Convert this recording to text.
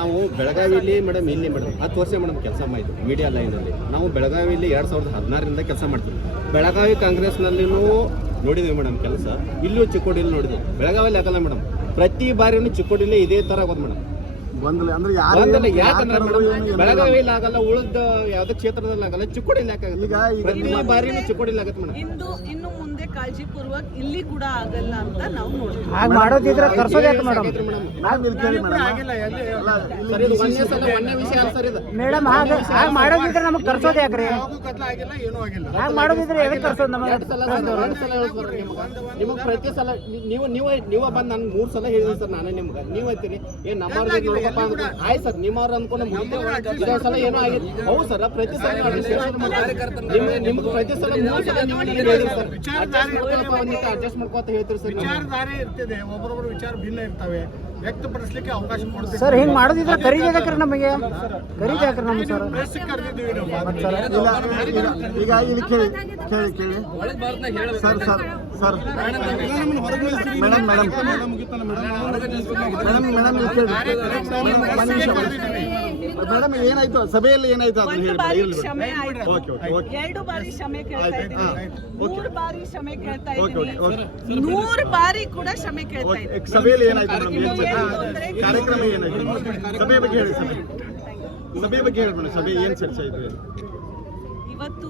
ನಾವು ಬೆಳಗಾವಿಯಲ್ಲಿ ಮೇಡಮ್ ಇಲ್ಲಿ ಮೇಡಮ್ 10 ವರ್ಷ ಮೇಡಮ್ ಕೆಲಸ ಮಾಡಿದ್ವಿ ಮೀಡಿಯಾ ಲೈನಲ್ಲಿ. ನಾವು ಬೆಳಗಾವಿಯಲ್ಲಿ 2016ರಿಂದ ಕೆಲಸ ಮಾಡ್ತೀವಿ. ಬೆಳಗಾವಿ ಕಾಂಗ್ರೆಸ್ನಲ್ಲಿನೂ ನೋಡಿದ್ವಿ ಮೇಡಮ್ ಕೆಲಸ, ಇಲ್ಲೂ ಚಿಕ್ಕೋಡಿಯಲ್ಲಿ ನೋಡಿದ್ವಿ. ಬೆಳಗಾವಿಯಲ್ಲಿ ಆಗಲ್ಲ ಮೇಡಮ್, ಪ್ರತಿ ಬಾರಿನೂ ಚಿಕ್ಕೋಡಿಲ್ಲೇ ಇದೇ ಥರ ಆಗೋದು ಮೇಡಮ್. ಅಂದ್ರೆ ಯಾಕಂದ್ರೆ ಬೆಳಗಾವಿಯಲ್ಲಿ ಆಗಲ್ಲ, ಉಳಿದ ಯಾವ್ದೇ ಕ್ಷೇತ್ರದಲ್ಲಿ ಆಗಲ್ಲ, ಚಿಕ್ಕೋಡಿಯಲ್ಲಿ ಯಾಕಾಗಲ್ಲ? ಪ್ರತಿ ಬಾರಿನೂ ಚಿಕ್ಕೋಡಿಯಲ್ಲಿ ಆಗತ್ತೆ ಮೇಡಮ್. ಇನ್ನು ಮುಂದೆ ಕಾಳಜಿಪೂರ್ವಕ ಇಲ್ಲಿ ಕೂಡ ಆಗಲ್ಲ ಅಂತ ನಾವು ನೋಡ್ತೀವಿ. ಹಾಗೆ ಮಾಡೋದಿದ್ರೆ ಕರ್ಸೋದು ಯಾಕೆ ಮೇಡಮ್? ಒಂದೇ ವಿಷಯ ಅಲ್ಲ ಸರ್ ಇದು ಮೇಡಮ್ ಹಾಗೆ ಮಾಡೋದಿದ್ರೆ ನಮಗೆ ಕರ್ಸೋದು ಯಾಕ್ರಿ? ಹಾಗೆ ಮಾಡೋದಿದ್ರೆ ಎದಕ್ಕೆ ಕರ್ಸೋದು ನಮಗೆ? ನಿಮಗೆ ಪ್ರತಿ ಸಲ ನೀವು ಬಂದು ನಾನು 3 ಸಲ ಹೇಳಿದ್ರಿ ಸರ್. ನಾನೇ ನಿಮ್ಗೆ ನೀವು ಹೇಳ್ತೀರಿ ಏನ್ ನಮ್ಮವ್ರ ನೋಡ್ಕಪ್ಪ ಅಂದ್ಕೊಂಡು ಆಯ್ತು ಸರ್, ನಿಮ್ಮವ್ರು ಅಂದ್ಕೊಂಡು ಇದೊಂದು ಸಲ ಏನೋ ಆಗಿತ್ತು. ಹೌದು ಸರ್, ಪ್ರತಿ ಸಲ ನಿಮ್ಗೆ ಪ್ರತಿ ಸಲ 3 ಸಲ ನೀವು ಹೇಳಿದ್ರಿ ಸರ್, ಅಡ್ಜಸ್ಟ್ ಮಾಡ್ಕೊತ ಹೇಳ್ತೀರಿ ಸರ್. ವಿಚಾರಧಾರೆ ಇರ್ತದೆ, ಒಬ್ಬರೊಬ್ಬರು ವಿಚಾರ ಭಿನ್ನ ಇರ್ತವೆ, ವ್ಯಕ್ತಪಡಿಸಲಿಕ್ಕೆ ಅವಕಾಶ ಕೊಡ್ತೀವಿ ಸರ್. ಹಿಂಗೆ ಮಾಡೋದಿದ್ರೆ ಕರೀದಾಕ್ರಿ ನಮಗೆ, ಕರೀದಾಕ್ರಿ ನಮ್ಗೆ ಸರ್. ಈಗ ಇಲ್ಲಿ ಕೇಳಿ ಸರ್ ಮೇಡಮ್ ಮೇಡಮ್ ಏನಾಯ್ತು ಸಭೆಯಲ್ಲಿ? ಏನಾಯ್ತು ಅದು ಒಂದು ಬಾರಿ ಕ್ಷಮೆ ಆಯ್ತು, ಓಕೆ 2 ಬಾರಿ ಕ್ಷಮೆ ಕೇಳ್ತಾ ಇದ್ದೀನಿ, 3 ಬಾರಿ ಕ್ಷಮೆ ಕೇಳ್ತಾ ಇದ್ದೀನಿ, 100 ಬಾರಿ ಕೂಡ ಕ್ಷಮೆ ಕೇಳ್ತಾ ಇದ್ದೀನಿ. ಸಭೆಯಲ್ಲಿ ಏನಾಯ್ತು ಮೇಡಮ್? ಕಾರ್ಯಕ್ರಮ ಏನಾಯ್ತು? ಸಭೆ ಬಗ್ಗೆ ಹೇಳಿ, ಸಭೆ ಬಗ್ಗೆ ಹೇಳಿ ಮೇಡಮ್. ಸಭೆ ಏನ್ ಚರ್ಚೆ ಆಯ್ತು? ಇವತ್ತು